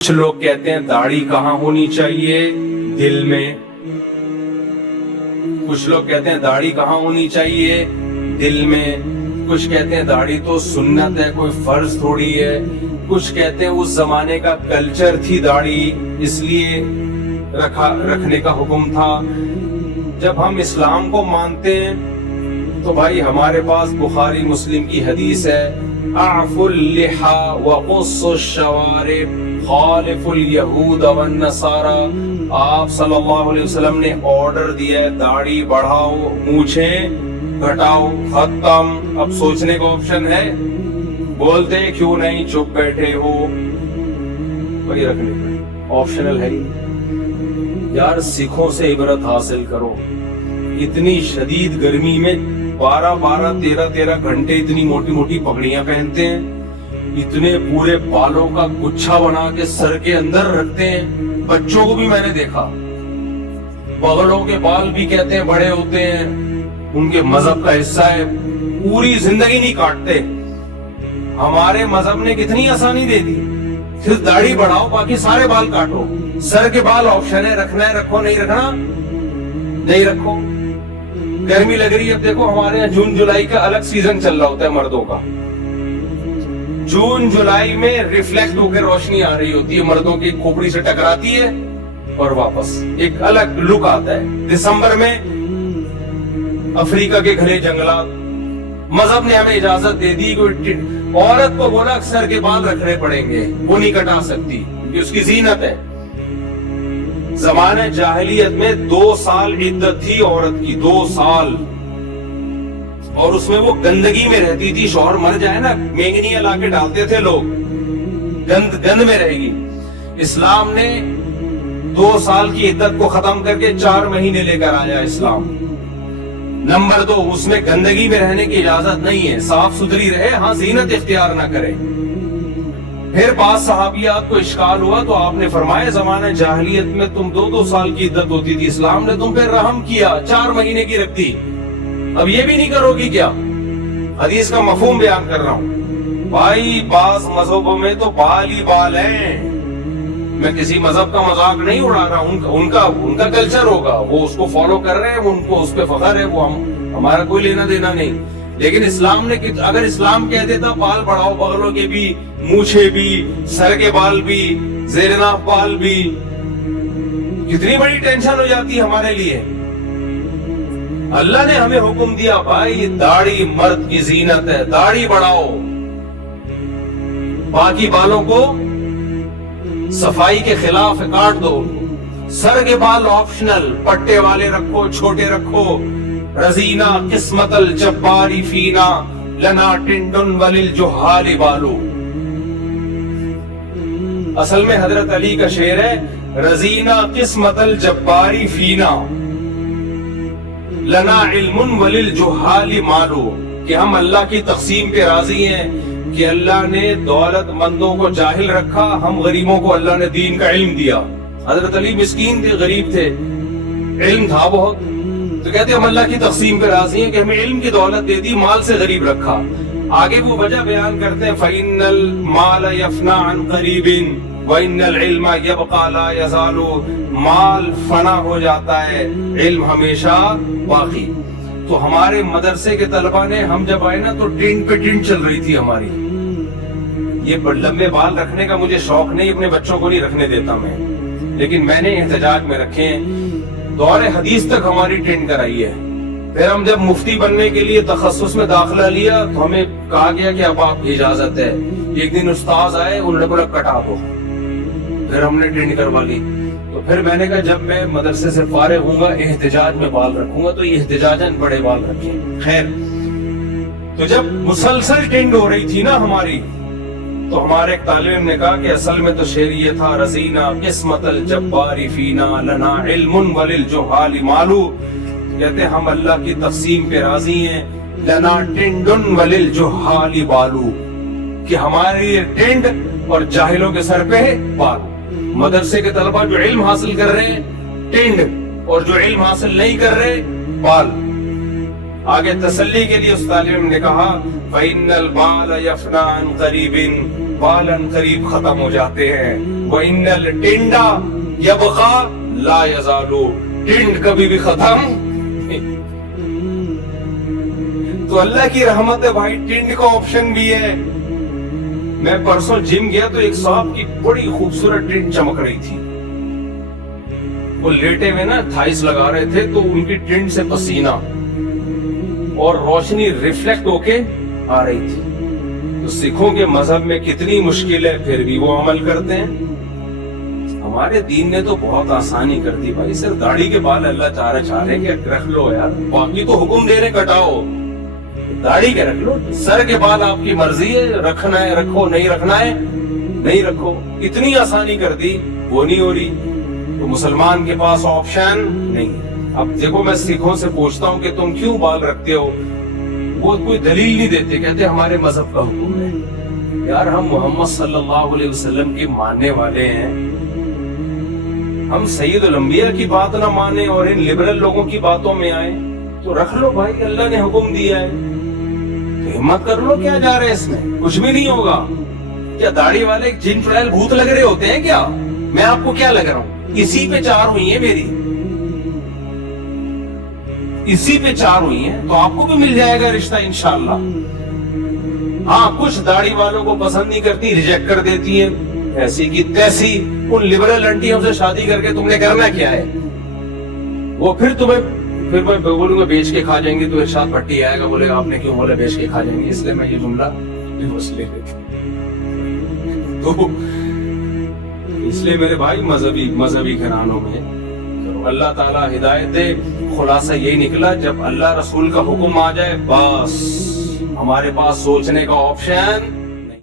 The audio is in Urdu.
کچھ لوگ کہتے ہیں داڑھی کہاں ہونی چاہیے؟ دل میں۔ کچھ لوگ کہتے ہیں داڑھی کہاں ہونی چاہیے؟ دل میں۔ کچھ کہتے ہیں داڑھی تو سنت ہے، کوئی فرض تھوڑی ہے۔ کچھ کہتے ہیں اس زمانے کا کلچر تھی داڑھی، اس لیے رکھنے کا حکم تھا۔ جب ہم اسلام کو مانتے ہیں تو بھائی ہمارے پاس بخاری مسلم کی حدیث ہے، اعفوا اللحى وقصوا الشوارب خالف الیہود والنصارى۔ آپ صلی اللہ علیہ وسلم نے آرڈر دیا ہے داڑھی بڑھاؤ، مونچھیں گھٹاؤ، ختم۔ اب سوچنے کا آپشن ہے، بولتے کیوں نہیں چپ بیٹھے ہو، وہی رکھنے پڑے، آپشنل ہے ہی۔ یار سکھوں سے عبرت حاصل کرو، اتنی شدید گرمی میں 12 13 گھنٹے اتنی موٹی موٹی پگڑیاں پہنتے ہیں، اتنے پورے بالوں کا گچھا بنا کے سر کے اندر رکھتے ہیں۔ بچوں کو بھی میں نے دیکھا، بغلوں کے بال بھی کہتے ہیں بڑے ہوتے ہیں، ان کے مذہب کا حصہ ہے، پوری زندگی نہیں کاٹتے۔ ہمارے مذہب نے کتنی آسانی دے دی، صرف داڑھی بڑھاؤ باقی سارے بال کاٹو۔ سر کے بال آپشن ہے، رکھنا ہے رکھو، نہیں رکھنا نہیں رکھو۔ گرمی لگ رہی ہے، اب دیکھو ہمارے یہاں جون جولائی کا الگ سیزن چل رہا ہوتا ہے مردوں کا۔ جون جولائی میں ریفلیکٹ ہو کے روشنی آ رہی ہوتی ہے، مردوں کی کھوپڑی سے ٹکراتی ہے اور واپس ایک الگ لک آتا ہے۔ دسمبر میں افریقہ کے گھنے جنگلات، مذہب نے ہمیں اجازت دے دی، کوئی عورت کو بولا سر کے بال رکھنے پڑیں گے، وہ نہیں کٹا سکتی، یہ اس کی زینت ہے۔ زمانہ جاہلیت میں 2 سال عدت تھی عورت کی، 2 سال، اور اس میں وہ گندگی میں رہتی تھی۔ شوہر مر جائے نا، مینگنیاں لا کے ڈالتے تھے لوگ، گند میں رہے گی۔ اسلام نے 2 سال کی عدت کو ختم کر کے 4 مہینے لے کر آیا اسلام۔ نمبر 2، اس میں گندگی میں رہنے کی اجازت نہیں ہے، صاف ستھری رہے، ہاں زینت اختیار نہ کرے۔ پھر بعض صحابیات کو اشکال ہوا تو آپ نے فرمایا زمانہ جاہلیت میں تم 2 سال کی عدت ہوتی تھی، اسلام نے تم پہ رحم کیا، 4 مہینے کی رکھ دی، اب یہ بھی نہیں کرو گی کیا؟ حدیث کا مفہوم بیان کر رہا ہوں بھائی۔ بعض مذہبوں میں تو بال ہی بال ہیں، میں کسی مذہب کا مذاق نہیں اڑا رہا ہوں، ان کا کلچر ہوگا، وہ اس کو فالو کر رہے ہیں، ان کو اس پہ فخر ہے، وہ ہمارا کوئی لینا دینا نہیں۔ لیکن اسلام نے، اگر اسلام کہہ دیتا بال بڑھاؤ، بغلوں کے بھی، مونچھے بھی، سر کے بال بھی، زیر ناف بال بھی، کتنی بڑی ٹینشن ہو جاتی ہمارے لیے۔ اللہ نے ہمیں حکم دیا بھائی داڑھی مرد کی زینت ہے، داڑھی بڑھاؤ، باقی بالوں کو صفائی کے خلاف کاٹ دو۔ سر کے بال آپشنل، پٹے والے رکھو، چھوٹے رکھو۔ رزینا قسمت الجبار فینا لنا ٹنڈن وللجہال بالو۔ اصل میں حضرت علی کا شعر ہے، رزینا قسمت الجبار فینا لنا علم وللجہال مالو، کہ ہم اللہ کی تقسیم پہ راضی ہیں کہ اللہ نے دولت مندوں کو جاہل رکھا، ہم غریبوں کو اللہ نے دین کا علم دیا۔ حضرت علی مسکین تھے، غریب تھے، علم تھا بہت، تو کہتے ہم اللہ کی تقسیم پہ راضی ہیں کہ ہمیں علم کی دولت دے دی، مال سے غریب رکھا۔ آگے وہ وجہ بیان کرتے ہیں، فَإِنَّ الْمَالَ يَفْنَى عَنْ قَرِيبٍ وَإِنَّ الْعِلْمَ يَبْقَى لَا يَزَالُ۔ مال فنا ہو جاتا ہے، علم ہمیشہ باقی۔ تو ہمارے مدرسے کے طلبہ نے، ہم جب آئے نا تو ٹرین پہ ٹرین چل رہی تھی ہماری۔ یہ لمبے بال رکھنے کا مجھے شوق نہیں، اپنے بچوں کو نہیں رکھنے دیتا میں، لیکن میں نے احتجاج میں رکھے ہیں۔ دور حدیث تک ہماری ٹرین کرائی ہے۔ پھر ہم جب مفتی بننے کے لیے تخصص میں داخلہ لیا تو ہمیں کہا گیا کہ اب آپ کی اجازت ہے۔ ایک دن استاذ آئے، انہوں نے بولا کٹا دو، پھر ہم نے ٹرین کروا لی۔ تو پھر میں نے کہا جب میں مدرسے سے فارغ ہوں گا احتجاج میں بال رکھوں گا، تو یہ احتجاجاً بڑے بال رکھیں۔ خیر، تو جب مسلسل ٹرینڈ ہو رہی تھی نا ہماری، تو ہمارے ایک طالب علم نے کہا کہ اصل میں تو شعر یہ تھا، رزینا قسمت الجبار فینا لنا علم وللجہال مالو، کہتے ہم اللہ کی تقسیم پہ راضی ہیں، لنا ٹنڈن وللجہال بالو، کہ ہماری ٹنڈ اور جاہلوں کے سر پہ بال۔ مدرسے کے طلبہ جو علم حاصل کر رہے ہیں ٹنڈ، اور جو علم حاصل نہیں کر رہے بال۔ آگے تسلی کے لیے اس طالب نے کہا فَإِنَّ الْبَالَ يَفْنَى عَنْ قَرِيبٍ، بال ان قریب ختم ہو جاتے ہیں، وَإِنَّ الْٹِنْڈَ يَبْقَى لَا يَزَالُ، ٹنڈ کبھی بھی ختم نہیں۔ تو اللہ کی رحمت ہے بھائی، ٹنڈ کا آپشن بھی ہے۔ میں پرسوں جم گیا تو ایک صاحب کی بڑی خوبصورت ٹنڈ چمک رہی تھی، وہ لیٹے ہوئے نا تھائس لگا رہے تھے تو ان کی ٹنڈ سے پسینہ اور روشنی ریفلیکٹ ہو کے آ رہی تھی۔ تو سکھوں کے مذہب میں کتنی مشکل ہے، پھر بھی وہ عمل کرتے ہیں۔ ہمارے دین نے تو بہت آسانی کر دی بھائی، صرف داڑھی کے بال اللہ چاہ رہے کہ رکھ لو یار، باقی تو حکم دے رہے کٹاؤ، داڑھی کے رکھ لو، سر کے بال آپ کی مرضی ہے، رکھنا ہے رکھو، نہیں رکھنا ہے نہیں رکھو، اتنی آسانی کر دی، وہ نہیں ہو رہی۔ تو مسلمان کے پاس آپشن نہیں۔ اب دیکھو میں سکھوں سے پوچھتا ہوں کہ تم کیوں بال رکھتے ہو، وہ کوئی دلیل نہیں دیتے، کہتے ہمارے مذہب کا حکم ہے۔ یار ہم محمد صلی اللہ علیہ وسلم کے ماننے والے ہیں، ہم سید الانبیاء کی بات نہ مانیں اور ان لبرل لوگوں کی باتوں میں آئیں تو رکھ لو بھائی، اللہ نے حکم دیا ہے تو ہمت کر لو، کیا جا رہا ہے اس میں، کچھ بھی نہیں ہوگا۔ کیا داڑھی والے جن چڑیل بھوت لگ رہے ہوتے ہیں کیا؟ میں آپ کو کیا لگ رہا ہوں؟ اسی پہ 4 ہوئی ہیں میری، اسی پہ 4 ہوئی ہیں، تو آپ کو بھی مل جائے گا رشتہ انشاءاللہ۔ ہاں کچھ داڑھی والوں کو پسند نہیں کرتی، ریجیکٹ کر دیتی ہیں، ایسی کی تیسی، ان لبرل انٹیوں سے شادی کر کے تم نے کرنا کیا ہے؟ وہ پھر میں بولوں گا بیچ کے کھا جائیں گے، تو ارشاد بھٹی آئے گا بولے گا آپ نے کیوں بولا بیچ کے کھا جائیں گے، اس لیے میں یہ جملہ لے لیتا۔ تو اس لیے میرے بھائی مذہبی گھرانوں میں اللہ تعالیٰ ہدایت دے۔ خلاصہ یہی نکلا، جب اللہ رسول کا حکم آ جائے بس ہمارے پاس سوچنے کا آپشن